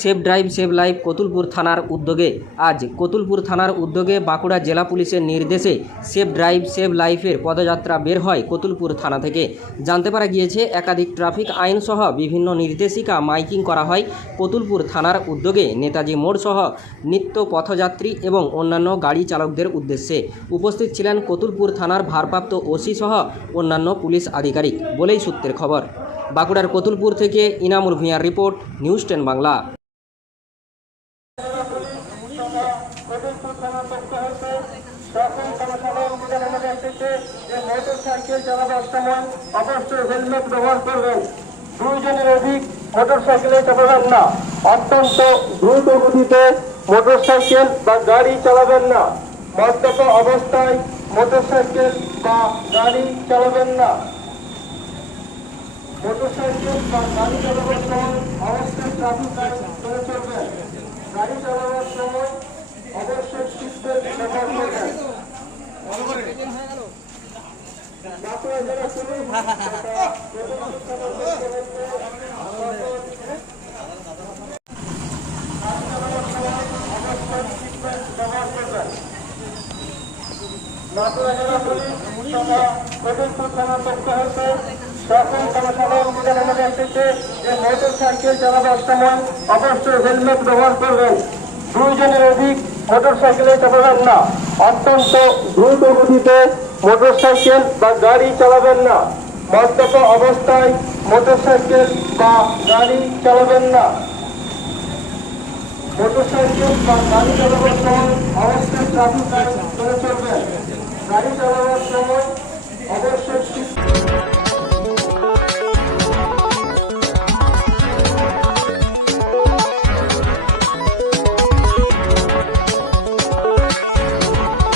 Safe drive save life Kotulpur থানার উদ্যোগে আজ কতুলপুর থানার উদ্যোগে বাঁকুড়া জেলা পুলিশের নির্দেশে সেফ ড্রাইভ সেভ লাইফের পদযাত্রা বের হয় কতুলপুর থানা থেকে। জানতে পারা গিয়েছে একাধিক ট্রাফিক আইন সহ বিভিন্ন নির্দেশিকা মাইকিং করা হয় কতুলপুর থানার উদ্যোগে নেতাজি মোড় সহ নিত্য পথযাত্রী এবং অন্যান্য গাড়ি চালকদের উদ্দেশ্যে। উপস্থিত ছিলেন কতুলপুর থানার ভারপ্রাপ্ত ওসি সহ অন্যান্য পুলিশ আধিকারিক বলেই সূত্রের খবর। বাঁকুড়ার কতুলপুর থেকে ইনামুল ভূঁইয়ার রিপোর্ট, নিউজ 10 বাংলা। মোটরসাইকেল চালাবার সময় অবশ্যই হেলমেট ব্যবহার করবেন। 2 জনের অধিক মোটরসাইকেলে চালাবেন না। অত্যন্ত দ্রুত গতিতে মোটরসাইকেল বা গাড়ি চালাবেন না। মদ্যপ অবস্থায় মোটরসাইকেল বা গাড়ি চালাবেন না। মোটরসাইকেল বা গাড়ি চালাবার সময় অবশ্যই ট্রাফিক আইন মেনে চলবেন। গাড়ি চালাবার সময় অবশ্যই সিট বেল্ট ব্যবহার করবেন। মোটরসাইকেল চালাবার সময় অবশ্যই হেলমেট ব্যবহার করবেন। 2 জনের অধিক মোটরসাইকেলে চালাবেন না। অত্যন্ত দ্রুত গতিতে মোটরসাইকেল বা গাড়ি চালাবেন না। মদ্যপ অবস্থায় মোটরসাইকেল বা গাড়ি চালাবেন না। মোটরসাইকেল বা গাড়ি চালাবার সময় অবশ্যই ট্রাফিক আইন মেনে চলবেন। গাড়ি চালাবার সময় অবশ্যই